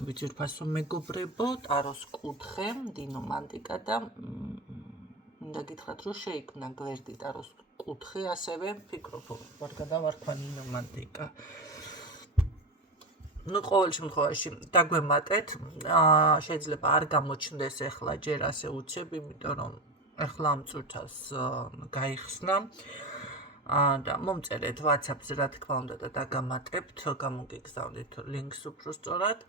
მოგესალმებით ძვირფასო მეგობრებო, ტაროს კუთხე, დინო მანტიკა და მინდა გითხრათ, რომ შეიქმნა გვერდი ტაროს კუთხე, ასევე ვფიქრობ, ვარ გადავარქვა დინო მანტიკა. ყოველ შემთხვევაში დაგვემატეთ, შეიძლება არ გამოჩნდეს ახლა ჯერ ასე უცებ, იმიტომ რომ ახლა ამ წუთას გაიხსნა. და მომწერეთ WhatsApp-ზე რა თქმა უნდა და დაგამატებთ, გამოგიგზავნით ლინკს უფრო სწორად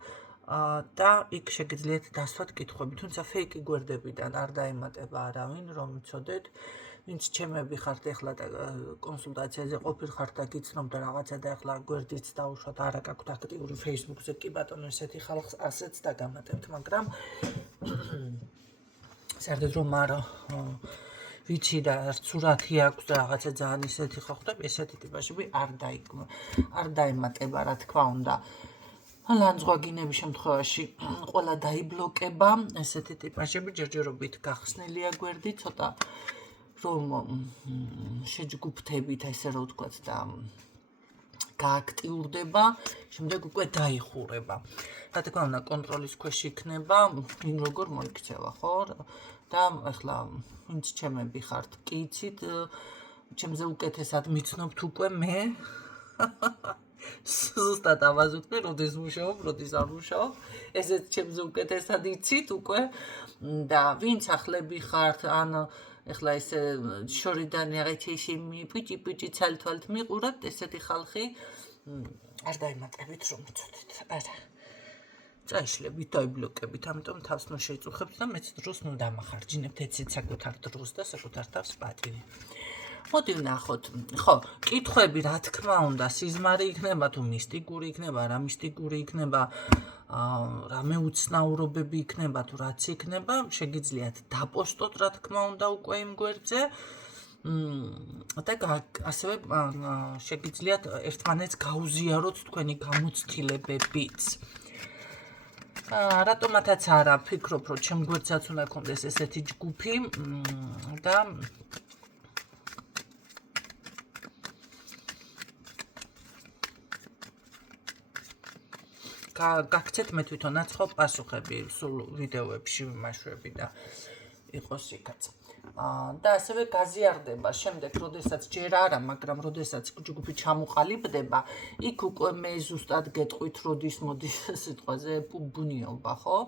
და იქ შეგიძლიათ დასვათ კითხვები, თუმცა ფეიკი გვერდებიდან არ დაემატება არავინ, რომ იცოდეთ, ვინც ჩემები ხართ ახლა და კონსულტაციაზე ყოფილ ხართ და გიცნობ და რაღაცა და ახლა გვერდიც დაუშვათ, არა გაქვთ აქტიური Facebook-ზე, კი ბატონო, ესეთი ხალხს ასეც დაგამატებთ, მაგრამ საერთოდ რომ არ ვიცი და სურათი აქვს და რაღაცა ძალიან ისეთი ხო ხდება, ესეთი ტიპაშები არ დაემატება, რა თქმა უნდა. ლანძღვაგინების შემთხვევაში ყველა დაიბლოკება, ესეთი ტიპაშები ჯერჯერობით გახსნილია გვერდი, ცოტა რომ შეჯგუფთებით, ესე რომ ვთქვათ და გააქტიურდება, შემდეგ უკვე დაიხურება. რა თქმა უნდა, კონტროლის ქვეშ იქნება, ვინ როგორ მოიქცევა, ხო? და ახლა ვინც ჩემები ხართ, კი იცით, ჩემზე უკეთესად მიცნობთ უკვე მე. ზუსტად ამაზე ვთქვი, როდის მუშაობ, როდის არ მუშაობ. ესეც ჩემზე უკეთესად იცით უკვე და ვინც ახლები ხართ, ან ახლა ესე შორიდან რაღაც ისინი პიჭი ცალ-თვალთ მიყურებთ, ესეთი ხალხი არ დაიმატებით რომ იცოდეთ. არა. წაიშლებით, დაიბლოკებით, ამიტომ თავს ნუ შეიწუხებთ და მეც დროს ნუ დამახარჯინებთ, ეცეთ საკუთარ დროს და საკუთარ თავს პატივი. მოდი ვნახოთ. ხო, კითხვები რა თქმა უნდა, სიზმარი იქნება თუ მისტიკური იქნება, რა მისტიკური იქნება, რამე უცნაურობები იქნება თუ რაც იქნება, შეგიძლიათ დაპოსტოთ რა თქმა უნდა უკვე იმ გვერდზე. და ასევე შეგიძლიათ ერთმანეთს გაუზიაროთ თქვენი გამოცდილებებიც. რატომათაც არა ვფიქრობ, რომ ჩემ გვერდსაც უნდა გქონდეს ესეთი ჯგუფი და გაქცეთ მე თვითონაც ხო პასუხები სულ ვიდეოებში ვიმაშვები და იყოს იქაც. და ასევე გაზიარდება შემდეგ, როდესაც ჯერ არა, მაგრამ როდესაც ჯგუფი ჩამოყალიბდება, იქ უკვე მე ზუსტად გეტყვით, როდის მოდის სიტყვაზე ბუნიობა, ხო?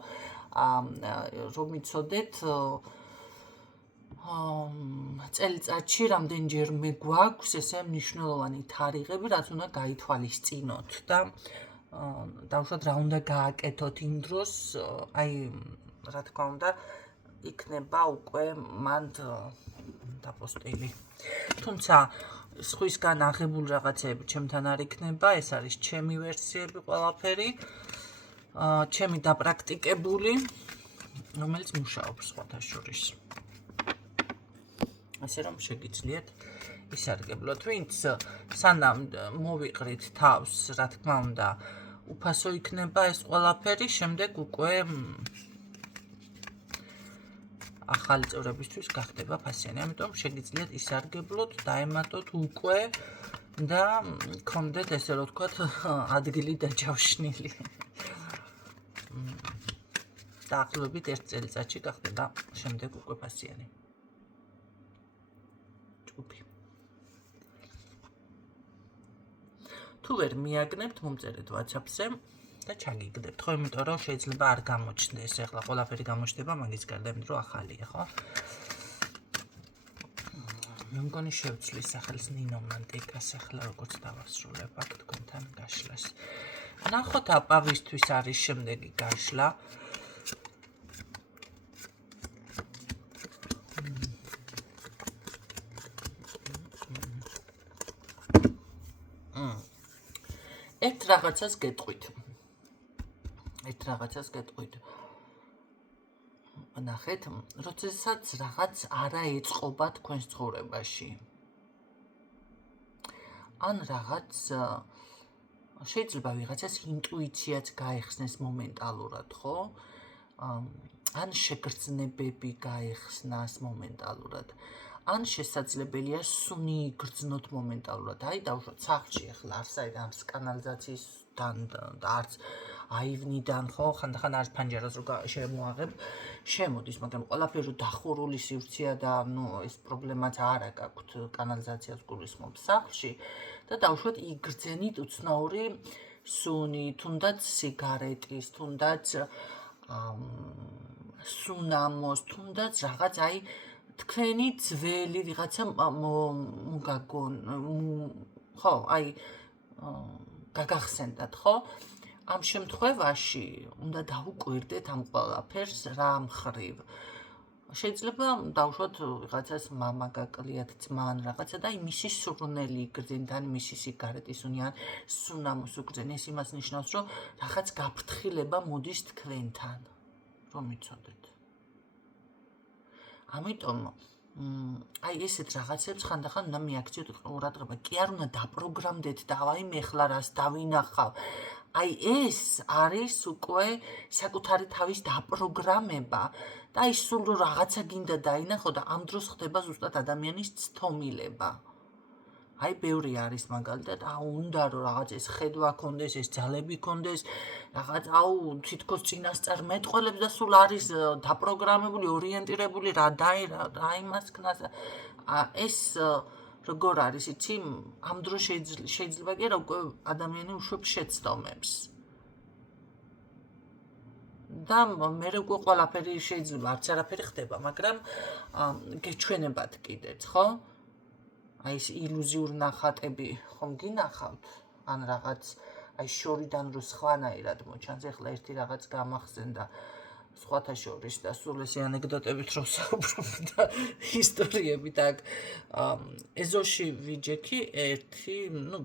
რომ იცოდეთ, წელიწადში რამდენჯერ მე გვაქვს ესე მნიშვნელოვანი თარიღები, რაც უნდა გაითვალისწინოთ და დავუშვათ რა უნდა გააკეთოთ იმ დროს, აი რა თქმა უნდა იქნება უკვე მანდ დაპოსტილი. თუმცა სხვისგან აღებული რაღაცეები ჩემთან არ იქნება, ეს არის ჩემი ვერსიები ყველაფერი, ჩემი დაპრაქტიკებული, რომელიც მუშაობს სხვათა შორის. ასე რომ შეგიძლიათ ისარგებლოთ, ვინც სანამ მოვიყრით თავს, რა თქმა უნდა, უფასო იქნება ეს ყველაფერი, შემდეგ უკვე ახალი წევრებისთვის გახდება ფასიანი, ამიტომ შეგიძლიათ ისარგებლოთ, დაემატოთ უკვე და გქონდეთ ესე რომ ვთქვათ ადგილი დაჯავშნილი. დაახლოებით 1 წელიწადში გახდება შემდეგ უკვე ფასიანი. ჯგუფი. თუ ვერ მიაგნებთ, მომწერეთ WhatsApp-ზე და ჩაგიგდებთ, ხო, იმიტომ რომ შეიძლება არ გამოჩნდეს, ახლა ყველაფერი გამოჩნდება, მაგის გარდა, იმიტომ რომ ახალია, ხო? მე მგონი შევცვლი სახელს ნინო მანტიკას, ახლა როგორც დავასრულებ აქ თქვენთან გაშლას. ნახოთ აპავისთვის არის შემდეგი გაშლა. ერთ რაღაცას გეტყვით. ნახეთ, როდესაც რაღაც არა ეწყობა თქვენს ცხოვრებაში. ან რაღაც შეიძლება ვიღაცას ინტუიციაც გაეხსნეს მომენტალურად, ხო? ან შეგრძნებები გაეხსნას მომენტალურად. ან შესაძლებელია სუნი იგრძნოთ მომენტალურად. აი დავუშვათ სახლში ახლა არ საერთოდ ამ კანალიზაციისთან და არც აივნიდან ხო ხანდახან არის ფანჯარას რო შემოაღებ შემოდის მაგრამ ყველაფერი დახურული სივრცეა და ეს პრობლემაც არ აქვს კანალიზაციას გულისხმობს სახლში და დავუშვათ იგრძენით უცნაური სუნი თუნდაც სიგარეტის თუნდაც სუნამოს თუნდაც რაღაც აი თქვენი ძველი ვიღაცა მოგაგონ ხო აი გაგახსენდათ ხო ამ შემთხვევაში უნდა დაუკვირდეთ ამ ყველაფერს რა მხრივ შეიძლება დავუშვათ ვიღაცას მამა გაკლიათ ძმა ან რაღაცა და მისი სურნელი იგრძენთან მისი სიგარეტის სუნი ან სუნამოს უგრძენ ეს იმას ნიშნავს რომ რაღაც გაფრთხილება მოდის თქვენთან რომ იცოდეთ ამიტომ აი ესეთ რაღაცებს ხანდახან უნდა მიაქციოთ ყურადღება კი არ უნდა დაპროგრამდეთ და აი მე ხლა რას დავინახავ აი ეს არის უკვე საკუთარი თავის დაპროგრამება და აი სულ რომ რაღაცა გინდა დაინახო და ამ დროს ხდება ზუსტად ადამიანის ცთომილება აი ბევრი არის მაგალითად უნდა რომ რაღაც ეს ხედვა ქონდეს ეს ძალები ქონდეს რაღაც თითქოს წინასწარ მეტყველებს და სულ არის დაპროგრამებული ორიენტირებული რა იმას ქნას ეს როგორ არის იცი ამ დროს შეიძლება კი რა უკვე ადამიანი უშვებს შეცდომებს და მე უკვე ყველაფერი შეიძლება არც არაფერი ხდება მაგრამ გეჩვენებათ კიდეც ხო აი ეს ილუზიური ნახატები ხომ გინახავთ ან რაღაც აი შორიდან რო სხვანაირად მოჩანს ეხლა ერთი რაღაც გამახსენდა სხვათა შორის და სულ ეს ანეკდოტებით რო საუბრობ და ისტორიებით აქ ეზოში ვიჯექი ერთი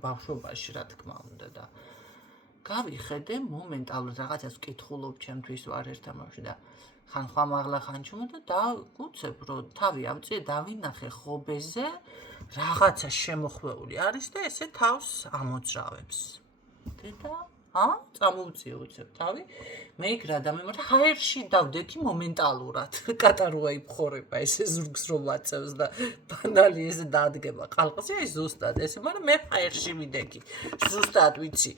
ბავშვობაში რა თქმა უნდა და გავიხედე მომენტალურად რაღაცას ვკითხულობ ჩემთვის ვარ ერთამაში და ხან ხამაღლა ხან ჩუმო და დავუცებ რომ თავი ავწიე დავინახე ხობეზე რაღაცა შემოხვეული არის და ესე თავს ამოძრავებს და წამოვწიე უცებ თავი მე იქ რა დამემართა ჰაერში დავდექი მომენტალურად კატაროა იფხორება ესე ზურგს რომ ვაწევს და ბანალი ესე დადგება ყალყზე აი ზუსტად ესე მაგრამ მე ჰაერში ვიდექი ზუსტად ვიცი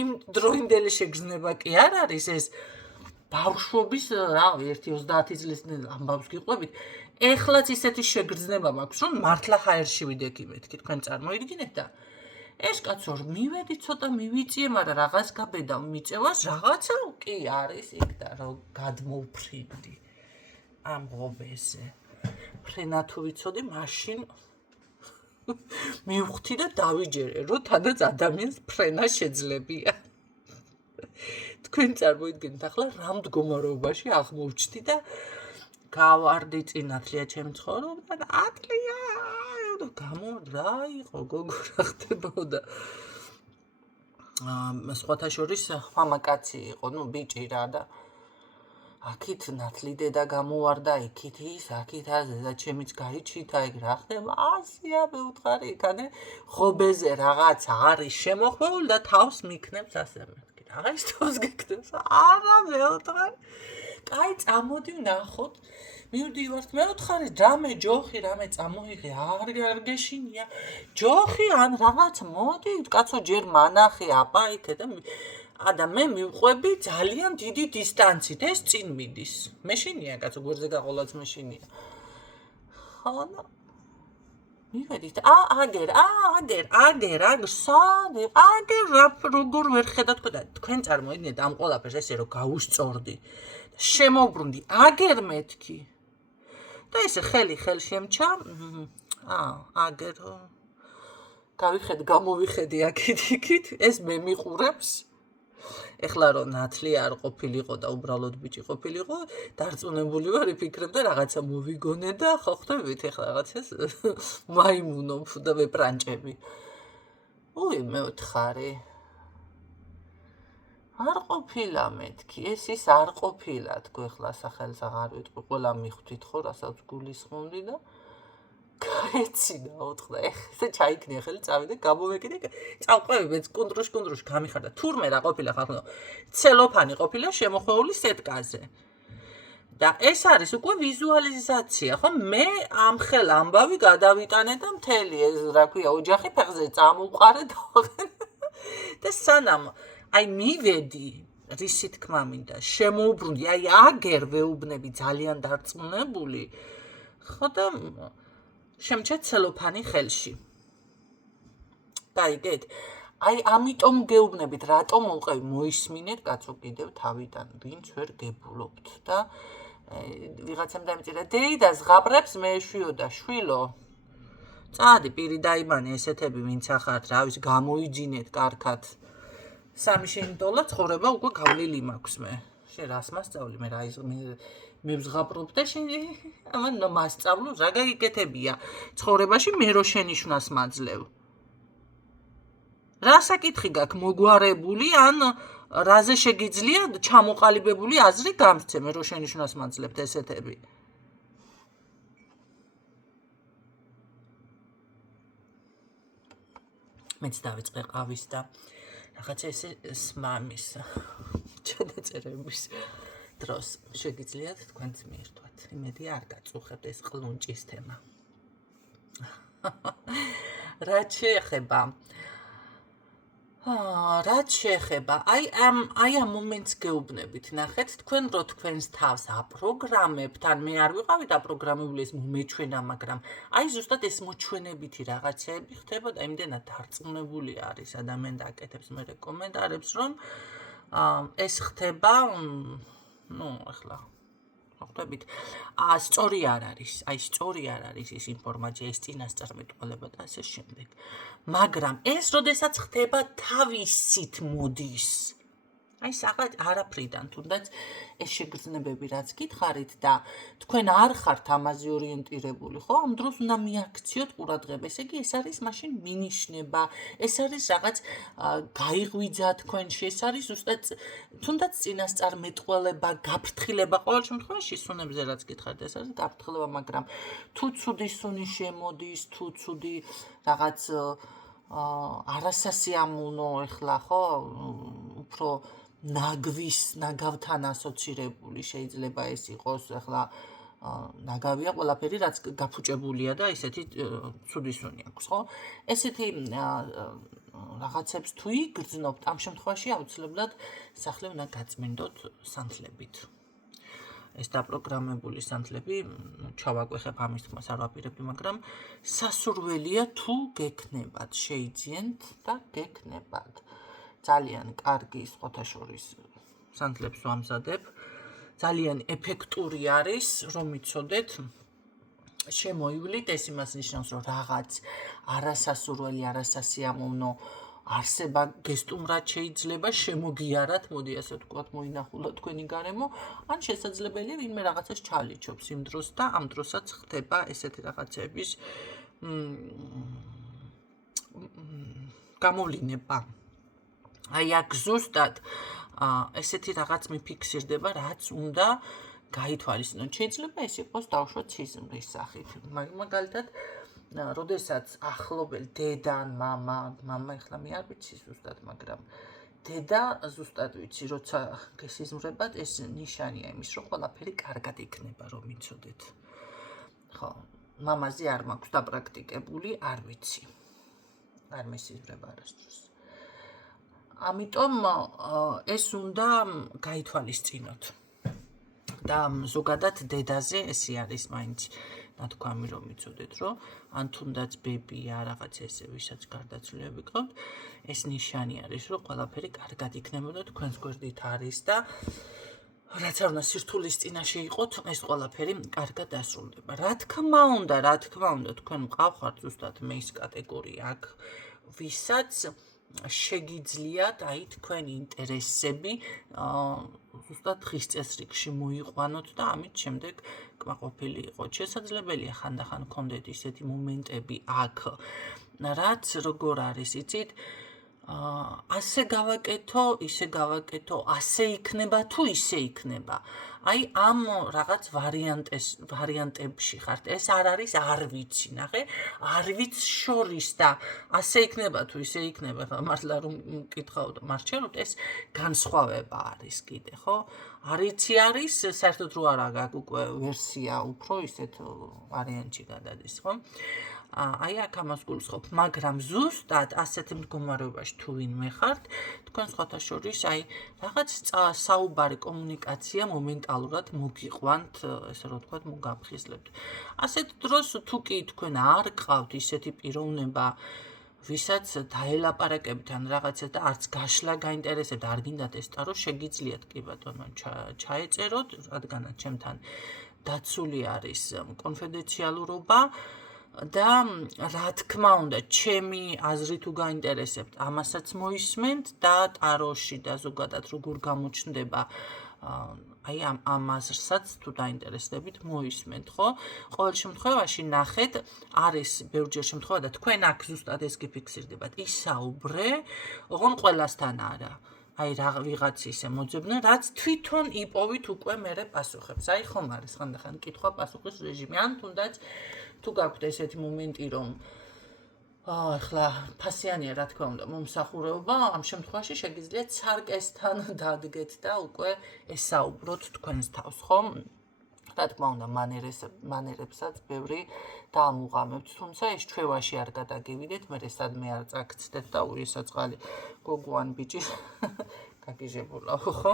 იმ დროინდელი შეგრძნება კი არ არის ეს ბავშვობის რა 1-30 წლის ამბავს გიყვებით ეხლაც ისეთი შეგრძნება მაქვს რომ მართლა ჰაერში ვიდექი მეთქი თქვენ წარმოიდგინეთ და ეს კაცო მივედი ცოტა მივიწიე მაგრამ რაღაც გაბედა მიწევას რაღაცა კი არის იქ და რომ გადმოვფრინდი ამ ღობეზე ფრენა თუ ვიცოდი მაშინ მივხვდი და დავიჯერე რომ თადაც ადამიანს ფრენა შეძლებია თქვენ წარმოიდგინეთ ახლა რა მდგომარეობაში აღმოჩნდი და გავარდი წინათლია ჩემ ცხოვრებიდან ატლია გამო რა იყო გოგო რა ხდებოდა სხვათა შორის მამაკაცი იყო ბიჭი რა და აქით ნათლი დედა გამოვარდა იქით ის აქით და ჩემიც გაიჩითა იქ რა ხდება ასია მეუთხარი იქანე ხობეზე რაღაც არის შემოხვეული და თავს მიქნებს ასე მეთქი რაღაც თავს გეკნებს არა მეუთხარი კაი წამოდი ვნახოთ მივდივართ მეუთხარი რამე ჯოხი რამე წამოიღე არ გეშინია ჯოხი ან რაღაც მოდი კაცო ჯერ მანახე აპაიქე და მე მივყვები ძალიან დიდი დისტანცით ეს წინ მიდის მეშინია კაცო გვერდზე გაყოლაც მეშინია ხო და მივედით აგერ სადი აგერ როგორ ვერ ხედავთ და თქვენ წარმოიდგინეთ ამ ყველაფერს ესე რომ გავუსწორდი შემოbrunდი აგერ მეთქი და ესე ხელი ხელში ემჩა აგერ გამოვიხედი აქეთ ეს მე მიყურებს ეხლა რომ ნათლი არ ყოფილიყო და უბრალოდ ბიჭი ყოფილიყო დარწმუნებული ვარ იფიქრებდა რაღაცა მოვიგონე და ხო ხვდებით ეხლა რაღაცას მაიმუნობ და ვეპრანჭები მე ვთხარი არ ყოფილა მეთქი ეს ის არ ყოფილა თქო ეხლა სახელს აღარ ვიტყვი ყველა მიხვდით ხო რასაც გულისხმობდი და გაეცინა ოთხდა ესე ჩაიქნია ხელი წავიდე გამოვეკიდე წავყვები მეც კუნდრუშ გამიხარდა თურმე რა ყოფილა ხალხო ცელოფანი ყოფილა შემოხვეული სეტკაზე და ეს არის უკვე ვიზუალიზაცია ხო მე ამ ხელ ამბავი გადავიტანე და მთელი ეს რა ქვია ოჯახი ფეხზე წამოვყარე და სანამ აი მივედი რისი თქმა მინდა შემოუბრუნდი აი აგერ ვეუბნები ძალიან დარწმუნებული ხო და შემჩა ცელოფანი ხელში გაიგეთ აი ამიტომ გეუბნებით რატომ უყევი მოისმინეთ კაცო კიდევ თავიდან ვინც ვერ გებულობთ და ვიღაცამ დამიწერა დეიდა ზღაპრებს მეშვიო და შვილო წადი პირი დაიმანე ესეთები ვინც ახართ რავის გამოიჯინეთ კარგად $3 ცხოვრება უკვე გავლილი მაქვს მე შენ რას მასწავლი მე რა მე ვზღაპრობ და შენ ამან მასწავლო რა გაგიკეთებია ცხოვრებაში მე რო შენიშვნას მაძლევ რა საკითხი გაქვს მოგვარებული ან რაზე შეგიძლია ჩამოყალიბებული აზრი გამცე მე რო შენიშვნას მაძლებთ ესეთები მეც დავიწყე ყავის და რაღაცა ესე სმამის ჩადაწერების დროს შეგიძლიათ თქვენც მიერთვათ იმედი არ გაწუხებთ ეს ყლუნჭის თემა რაც შეეხება აი ამ მომენტს გეუბნებით ნახეთ თქვენ რო თქვენს თავს აპროგრამებთ ან მე არ ვიყავით აპროგრამებული ეს მომეჩვენა მაგრამ აი ზუსტად ეს მოჩვენებითი რაღაცეები ხდება და იმდენად დარწმუნებული არის ადამიანი და აკეთებს მე კომენტარებს რომ ეს ხდება ახლა ხვდებით სწორი არ არის აი სწორი არ არის ეს ინფორმაცია ეს წინასწარმეტყველება და ასე შემდეგ მაგრამ ეს როდესაც ხდება თავისით მოდის აი საყად არაფრიდან თუნდაც ეს შეგრძნებები რაც გითხარით და თქვენ არ ხართ ამაზე ორიენტირებული ხო ამ დროს უნდა მიაქციოთ ყურადღება ესე იგი ეს არის მაშინ მინიშნება ეს არის რაღაც გაიღვიძა თქვენში ეს არის ზუსტად თუნდაც წინასწარმეტყველება გაფრთხილება ყოველ შემთხვევაში სუნებზე რაც გითხარით ეს არის გაფრთხილება მაგრამ თუ ცუდი სუნი შემოდის თუ ცუდი რაღაც არასასიამოვნო ეხლა ხო უფრო ნაგავთან ასოცირებული შეიძლება ეს იყოს ახლა ნაგავია ყველაფერი რაც გაფუჭებულია და ესეთი ცუდი სუნი აქვს ხო ესეთი რაღაცებს თუ იგრძნობთ ამ შემთხვევაში აუცილებლად სახლი უნდა გაწმინდოთ სანთლებით ეს დაპროგრამებული სანთლები ჩავაკვეხებ ამის თქმას არ ვაპირებდი მაგრამ სასურველია თუ გექნებათ შეიძიენთ და გექნებათ ძალიან კარგი სხვათა შორის სანთლებს ვამზადებ ძალიან ეფექტური არის რომ იცოდეთ შემოივლით ეს იმას ნიშნავს რომ რაღაც არასასურველი არასასიამოვნო არსება გესტუმრად შეიძლება შემოგიარათ მოდი ასე ვთქვათ მოინახულოთ თქვენი გარემო ან შესაძლებელია ვინმე რაღაცას ჩალიჩობს იმ დროს და ამ დროსაც ხდება ესეთი რაღაცების გამოვლინება აი აქ ზუსტად ესეთი რაღაც მიფიქსირდება რაც უნდა გაითვალისწინოთ შეიძლება ეს იყოს დაუშვათ სიზმრის სახით მაგალითად როდესაც ახლობელ დედა ან მამა ეხლა მე არ ვიცი ზუსტად მაგრამ დედა ზუსტად ვიცი როცა გესიზმრებათ ეს ნიშანია იმის რომ ყველაფერი კარგად იქნება რომ იცოდეთ ხო მამაზე არ მაქვს დაპრაქტიკებული არ ვიცი არ მესიზმრება არასდროს ამიტომ ეს უნდა გაითვალისწინოთ და ზოგადად დედაზე ესე არის მაინც ნათქვამი რომ იცოდეთ რომ ან თუნდაც ბებია რაღაც ესე ვისაც გარდაცვლილები გყავთ ეს ნიშანი არის რომ ყველაფერი კარგად იქნება და თქვენს გვერდით არის და რაც არ უნდა სირთულის წინაშე იყოთ ეს ყველაფერი კარგად დასრულდება რა თქმა უნდა თქვენ მყავხართ ზუსტად მე ის კატეგორია აქ ვისაც შეგიძლიათ აი თქვენი ინტერესები ზუსტად დღის წესრიგში მოიყვანოთ და ამით შემდეგ კმაყოფილი იყოთ. შესაძლებელია ხანდახან გქონდეთ ისეთი მომენტები აქ, რაც როგორ არის, იცით? ასე გავაკეთო, ისე გავაკეთო, ასე იქნება თუ ისე იქნება. აი ამ რაღაც ვარიანტებში ხართ. ეს არ არის არ ვიცი, ნახე, არ ვიცი შორის და ასე იქნება თუ ისე იქნება, ხა მართლა რომ მკითხავთ, მარჩენოთ, ეს განსხვავება არის კიდე, ხო? არიცი არის, საერთოდ რო არა გაქვს უკვე ვერსია უფრო ისეთ ვარიანტში გადადის, ხო? აი აქ ამას გულისხმობ, მაგრამ ზუსტად ასეთი მდგომარეობაში თუ ვინმე ხართ, თქვენ სხვათა შორის აი რაღაც საუბარი კომუნიკაცია მომენტალურად მოგიყვანთ, ესე რომ ვთქვათ, მოგაფხიზლებთ. ასეთ დროს თუ კი თქვენ არ გყავთ ისეთი პიროვნება, ვისაც დაელაპარაკებით ან რაღაცა და არც გაშლა გაინტერესებთ, არ გინდათ ეს ტარო, შეგიძლიათ კი ბატონო ჩაეწეროთ, რადგანაც ჩემთან დაცული არის კონფიდენციალურობა და რა თქმა უნდა, ჩემი აზრი თუ გაინტერესებთ, ამასაც მოისმენთ და ტაროში და ზოგადად როგორ გამოჩნდება აი ამ აზრსაც თუ დაინტერესდებით, მოისმენთ, ხო? ყოველ შემთხვევაში ნახეთ, არის ბევრჯერ შემთხვევა და თქვენ აქ ზუსტად ეს გიფიქსირდებათ. ისაუბრე, ოღონ ყველასთან არა. აი ვიღაც ისე მოძებნე, რაც თვითონ იპოვით უკვე მერე პასუხებს. აი ხომ არის ხანდახან კითხვა-პასუხის რეჟიმი. ან თუნდაც თუ გაქვთ ესეთი მომენტი, რომ ახლა ფასიანია რა თქმა უნდა მომსახურება, ამ შემთხვევაში შეგიძლიათ სარკესთან დადგეთ და უკვე ესაუბროთ თქვენს თავს, ხო? რა თქმა უნდა, მანერებსაც ბევრი დაამუღამებთ, თუმცა ეს ჩვევაში არ გადაგივიდეთ, მე სადმე არ წაგცდეთ და ურისაწყალი გოგო ან ბიჭი გაგიჟებულა, ხო?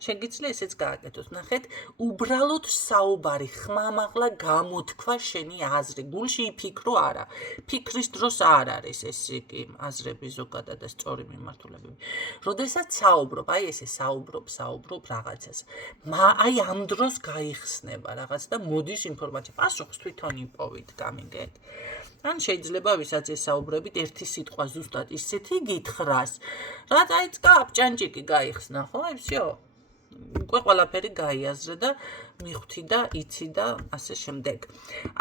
შეგიძლია ესეც გააკეთოთ. ნახეთ, უბრალოდ საუბარი, ხმამაღლა გამოთქვა შენი აზრი. გულში იფიქრო არა. ფიქრის დროს არ არის ეს იგი აზრები ზოგადად და სწორი მიმართულებები. როდესაც საუბრობ, აი ესე საუბრობ რაღაცას. აი ამ დროს გაიხსნება რაღაც და მოდის ინფორმაცია. პასუხს თვითონ იპოვით, გამიგეთ? ან შეიძლება ვისაც ესაუბრებით, ერთი სიტყვა ზუსტად ისეთი გითხრას, რაც აი ჭანჭიკი გაიხსნა, ხო? აი всё. უკვე ყველაფერი გაიაზრე და მიხვდი და იცი და ასე შემდეგ.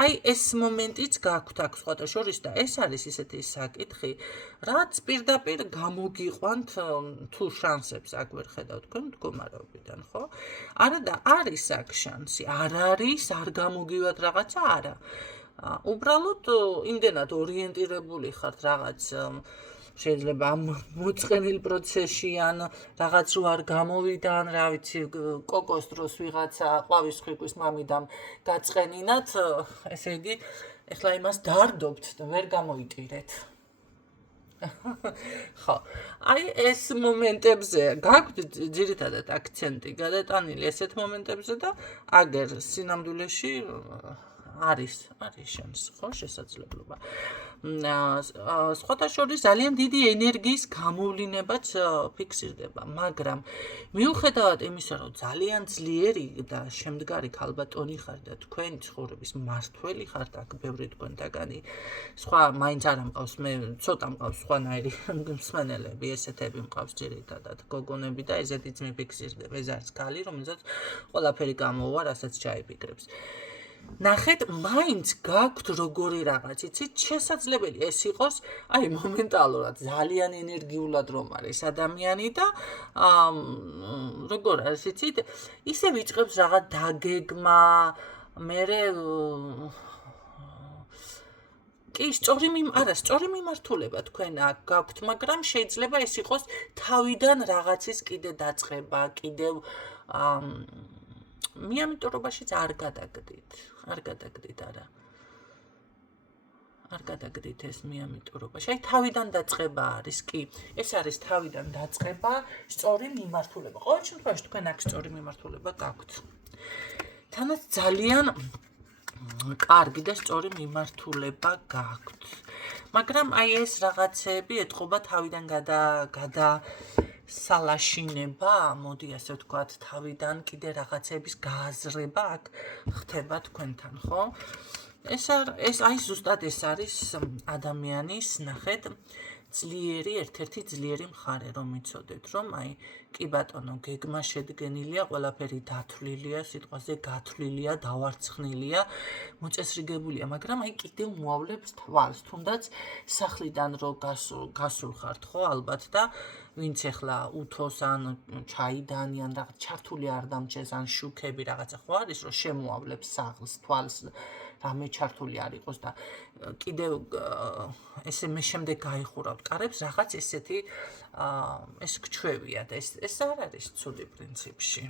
აი ეს მომენტიც გაქვთ აქ სხვათა შორის და ეს არის ისეთი საკითხი, რაც პირდაპირ გამოგიყვანთ თუ შანსებს აქ ვერ ხედავთ თქვენ მდგომარეობიდან, ხო? არა და არის აქ შანსი, არ არის, არ გამოგივათ რაღაცა, არა. უბრალოდ იმდენად ორიენტირებული ხართ რაღაც შეიძლება ამ მოწყენილ პროცესში ან რაღაც რო არ გამოვიდა ან რა ვიცი კოკოს დროს ვიღაცა ყვავის ხვიკვის მამიდამ გაწყენინათ, ესე იგი ეხლა იმას დარდობთ და ვერ გამოიტირეთ. ხო, აი ეს მომენტებზე გაქვთ ძირითადად აქცენტი გადატანილი ესეთ მომენტებზე და აგერ სინამდვილეში არის შანსი, ხო, შესაძლებლობა. სხვათა შორის ძალიან დიდი ენერგიის გამოვლინებაც ფიქსირდება, მაგრამ მიუხედავად იმისა, რომ ძალიან ძლიერი და შემდგარი ქალბატონი ხარ და თქვენი ცხოვრების მმართველი ხართ, აქ ბევრი თქვენთაგანი, სხვა მაინც არ მყავს, მე ცოტა მყავს სხვანაირი მსმენელები, ესეთები მყავს ძირითადად გოგონები და ესეთიც მიფიქსირდება, ეს არის ქალი, რომელსაც ყველაფერი გამოუვა, რასაც ჩაიფიქრებს. ნახეთ, მაინც გაქვთ როგორი რაღაც, იცით, შესაძლებელი ეს იყოს, აი მომენტალურად ძალიან ენერგიულად რომ არის ადამიანი და როგორ არის, იცით, ისე ვიწყებს რაღაც დაგეგმა, მერე კი, სწორი მიმართულება თქვენ აქ გაქვთ, მაგრამ შეიძლება ეს იყოს თავიდან რაღაცის კიდე დაწყება, კიდევ მიამიტორობაშიც არ გადაგდით არა. არ გადაგდით ეს მიამიტორობაში. აი თავიდან დაწყება არის, კი. ეს არის თავიდან დაწყება, სწორი მიმართულება. ყოველ შემთხვევაში თქვენ აქ სწორი მიმართულება გაქვთ. თანაც ძალიან კარგი და სწორი მიმართულება გაქვთ. მაგრამ აი ეს რაღაცები ეთყობა თავიდან სალაშინება, მოდი ასე ვთქვათ, თავიდან კიდე რაღაცების გააზრება აქ ხდება თქვენთან, ხო? ეს აი ზუსტად ეს არის ადამიანის, ნახეთ, ერთ-ერთი ძლიერი მხარე, რომ იცოდეთ, რომ აი კი ბატონო, გეგმა შედგენილია, ყველაფერი დათვლილია, სიტყვაზე გათვლილია, დავარცხნილია, მოწესრიგებულია, მაგრამ აი კიდევ მოავლებს თვალს, თუნდაც სახლიდან რო გასულ ხართ, ხო, ალბათ და ვინც ეხლა უთოს ან ჩაიდანი ან რაღაც ჩართული არ დამჭეს ან შუქები რაღაცა ხო არის, რომ შემოავლებს სახლს, თვალს რამე ჩართული არ იყოს და კიდევ ესე მე შემდეგ გაიხურავთ კარებს, რაღაც ესეთი ეს გჩვევია და ეს არ არის ცუდი პრინციპში.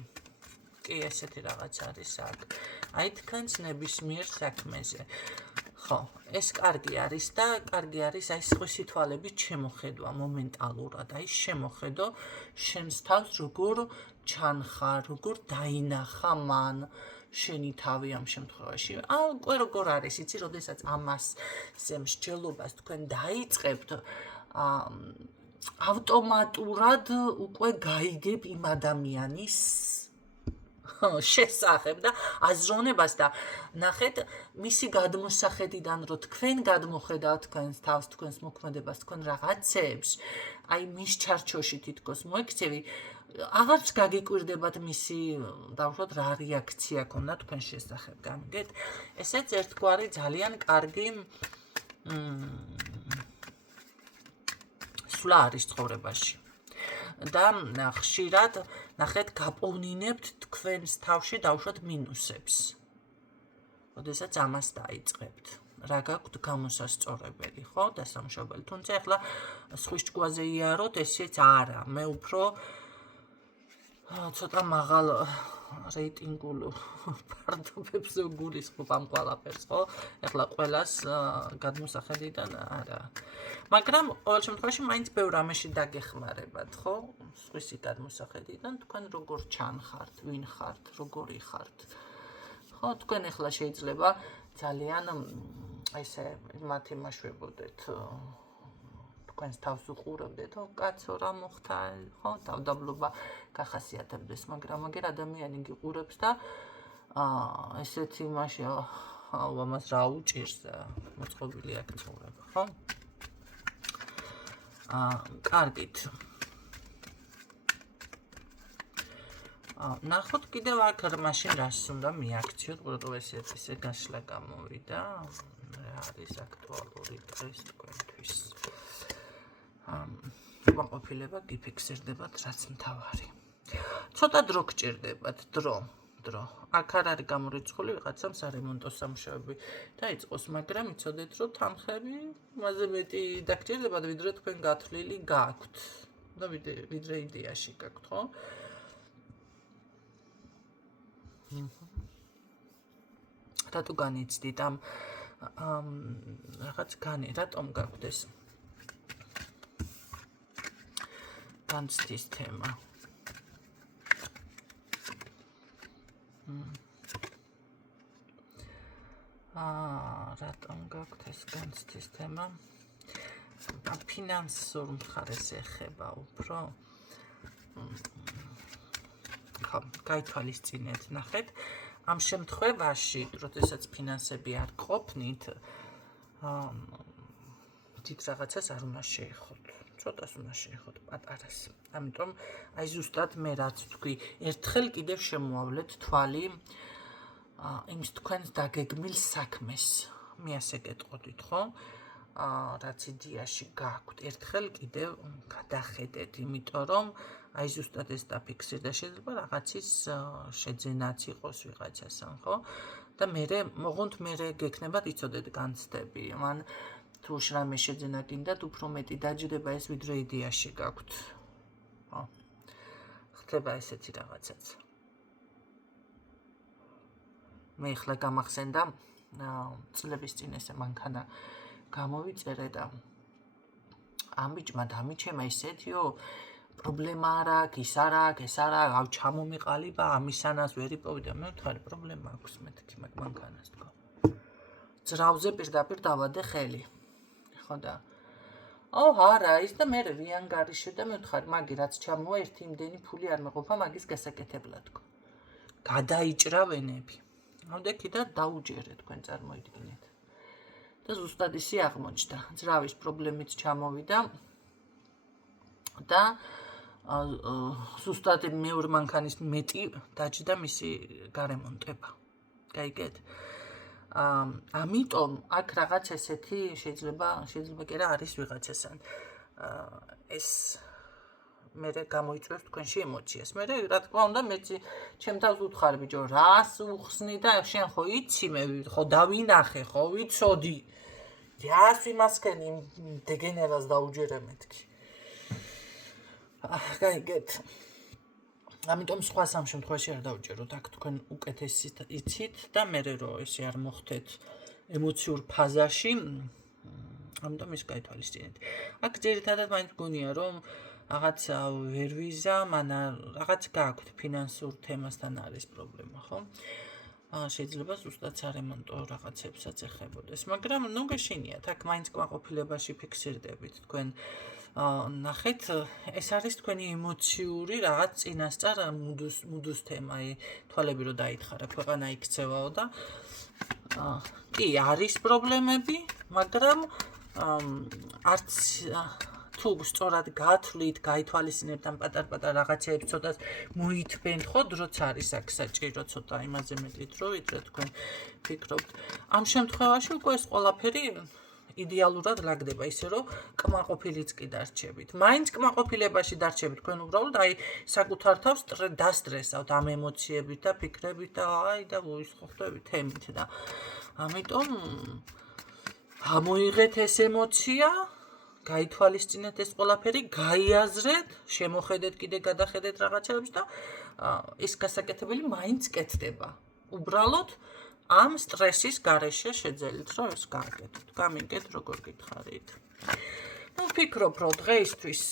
კი, ესეთი რაღაც არის აქ. აი თქვენს ნებისმიერ საქმეზე. ხო, ეს კარგი არის და კარგი არის აი სხვისი თვალებით შემოხედვა მომენტალურად, აი შემოხედო შენს თავს როგორ ჩანხარ, როგორ დაინახა მან შენი თავი ამ შემთხვევაში. უკვე როგორ არის, იცი, როდესაც ამასზე მსჯელობას თქვენ დაიწყებთ, ავტომატურად უკვე გაიგებ იმ ადამიანის შესახებ და აზროვნებას და ნახეთ მისი გადმოსახედიდან რომ თქვენ გადმოხედავთ თქვენს თავს, თქვენს მოქმედებას, თქვენ რაღაცებს, აი მის ჩარჩოში თითქოს მოექცევი, აღარც გაგიკვირდებათ მისი დავუშვათ რა რეაქცია ქონდა თქვენ შესახებ, გამიგეთ? ესეც ერთგვარი ძალიან კარგი სვლა არის ცხოვრებაში. და ხშირად ნახეთ გაპოვნინებთ თქვენს თავში დავუშვათ მინუსებს. როდესაც ამას დაიწყებთ. რა გაქვთ გამოსასწორებელი, ხო? დასამშობელი. თუმცა ახლა სხვის ჭკუაზე იაროთ, ესეც არა. მე უფრო ცოტა მაღალ რეიტინგულ ფარდობებს გულისხმობ ამ ყველაფერს, ხო? ახლა ყველას გადმოსახედიდან არა. მაგრამ ყოველ შემთხვევაში მაინც ბევრ რამეში დაგეხმარებათ, ხო? სხვისი გადმოსახედიდან თქვენ როგორ ჩანხართ, ვინ ხართ, როგორი ხართ. ხო, თქვენ ახლა შეიძლება ძალიან ესე მათ იმაშვებოდეთ თქვენს თავს უყურებდეთ, კაცო რა მოხდა, ხო, დავდაბლობა გახასიათებდეს, მაგრამ აგერ ადამიანი გიყურებს და ესეთი იმაში ამას რა უჭირს მოწყობილი აქ ცხოვრება, ხო? კარგით. ნახოთ კიდევ აქ მაშინ რას უნდა მიაქციოთ, უბრალოდ ესე გაშლა გამოვიდა, რა არის აქტუალური დღეს თქვენთვის. უყოფილება გიფიქსირდებათ, რაც მთავარი. ცოტა დრო გჭირდებათ, დრო. აქ არ არის გამორიცხული ვიღაცამ სარემონტო სამუშაოები დაიწყოს, მაგრამ იცოდეთ, რომ თანხები მასზე მეტი დაგჭირდებათ, ვიდრე თქვენ გათვლილი გაქვთ. და ვიდრე იდეაში გაქვთ, ხო? რატო განიცდით ამ რაღაც რატომ გაქვთ ეს განცდის თემა? რატომ გაქვთ ეს განცდის თემა? ფინანსურ მხარეს ეხება უფრო. ხო, გაითვალისწინეთ, ნახეთ. ამ შემთხვევაში, როდესაც ფინანსები არ ყოფნით, დიდ რაღაცას არ უნდა შეეხოთ. ცოტას უნდა შეეხოთ პატარას. ამიტომ აი ზუსტად მე რაც თქვი, ერთხელ კიდევ შემოავლეთ თვალი იმის თქვენს დაგეგმილ საქმეს. მე ასე გეტყოდით, ხო? რაც იდეაში გაქვთ, ერთხელ კიდევ გადახედეთ, იმიტომ რომ აი ზუსტად ეს დაფიქსირდა, შეიძლება რაღაცის შეძენაც იყოს ვიღაცასთან, ხო? და მოღონთ მერე გექნებათ იცოდეთ განცდები. მან თუ რამე შეძენა გინდათ, უფრო მეტი დაჯდება ეს ვიდრე იდეაში გაქვთ. ხო? ხდება ესეთი რაღაცაც. მე ახლა გამახსენდა წლების წინ ესე მანქანა გამოვიწერე და ამ ბიჭმა დამიჩემა ისეთიო პრობლემა არ აქვს, ის არ აქვს, ეს არ აქვს, აუ ჩამომიყალიბა, ამისანას ვერ იპოვიდა. მე ვთქვი, პრობლემა აქვს მეთქი მაგ მანქანას თქო. ძრავზე პირდაპირ დავადე ხელი. ხო და არა, ის და მე ვიანგარიშე და მე ვთქვი, მაგი რაც ჩამოვა, ერთი იმდენი ფული არ მეყოფა მაგის გასაკეთებლად თქო. გადაიჭრა ვენები. ავდექი და დაუჯერე თქვენ წარმოიდგინეთ. და ზუსტად ისი აღმოჩნდა. ძრავის პრობლემით ჩამოვიდა და ზუსტად მეორე მანქანის მეტი დაჯდა მისი გარემონტება. გაიგეთ? ამიტომ აქ რაღაც ესეთი შეიძლება კი რა არის ვიღაცასთან. ეს მე გამოიწვევს თქვენში ემოციას. მე რა თქმა უნდა მეც ჩემ თავს უთხარ ბიჭო, რას უხსნი და შენ ხო იცი მე ხო დავინახე ხო ვიცოდი. რას ვიმასქენი დეგენერას დაუჯერე მეთქი. გაიგეთ. ამიტომ სხვა სამ შემთხვევაში არ დავუჯეროთ. აქ თქვენ უკეთესი იცით და მე რო ესე არ მოხდეთ ემოციურ ფაზაში, ამიტომ ის გაითვალისწინეთ. აქ ძირითადად მაინც გონია, რომ რაღაც ვერ ვიზა, მანამ რაღაც გააქვთ ფინანსურ თემასთან არის პრობლემა, ხო? შეიძლება ზუსტად სარემონტო რაღაცებსაც ეხებოდეს, მაგრამ ნუ გეშინიათ, აქ მაინც კმაყოფილებაში ფიქსირდებით თქვენ. ნახეთ, ეს არის თქვენი ემოციური რაღაც წინასწარ მუდუს თემა, თვალები რო დაითხარა, ქვეყანა იქცევაო და კი არის პრობლემები, მაგრამ არც თუ სწორად გათვლით, გაითვალისწინებთ ამ პატარ-პატარ რაღაცეებს, ცოტას მოითმენთ ხო, დროც არის აქ საჭირო ცოტა იმაზე მეტი დრო, ვიდრე თქვენ ფიქრობთ. ამ შემთხვევაში უკვე ეს ყველაფერი იდეალურად ლაგდება, ისე რომ კმაყოფილიც კი დარჩებით. მაინც კმაყოფილებაში დარჩებით, თქვენ უბრალოდ აი საკუთარ თავს დასტრესავთ ამ ემოციებით და ფიქრებით და და ვისხოვდებით თემით და ამიტომ ამოიღეთ ეს ემოცია, გაითვალისწინეთ ეს ყველაფერი, გაიაზრეთ, შემოხედეთ კიდე გადახედეთ რაღაცებს და ეს გასაკეთებელი მაინც კეთდება. უბრალოდ ამ სტრესის გარეშე შეძელით, რომ ეს გააკეთოთ. გამიგეთ, როგორ გითხარით. ნუ ვფიქრობ, რომ დღეისთვის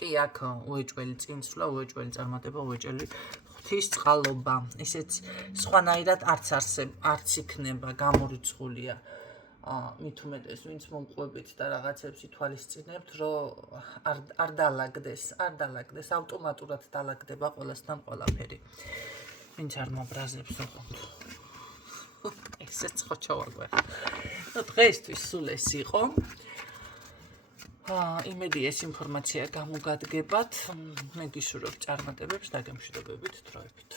კი აქ უეჭველი წინსვლა, უეჭველი წარმატება, უეჭველი ღვთისწყალობა. ისეც სხვანაირად არც იქნება გამორიცხულია. მით უმეტეს, ვინც მომყვებით და რაღაცებს ითვალისწინებთ, რომ არ დალაგდეს, ავტომატურად დალაგდება ყველასთან ყველაფერი. ვინც არ მობრაზებს უყურთ. ესეც ხო ჩავაგვე. დღეისთვის სულ ეს იყო. იმედი ეს ინფორმაცია გამოგადგებათ. მე გისურვებ წარმატებებს და გემშვიდობებით დროებით.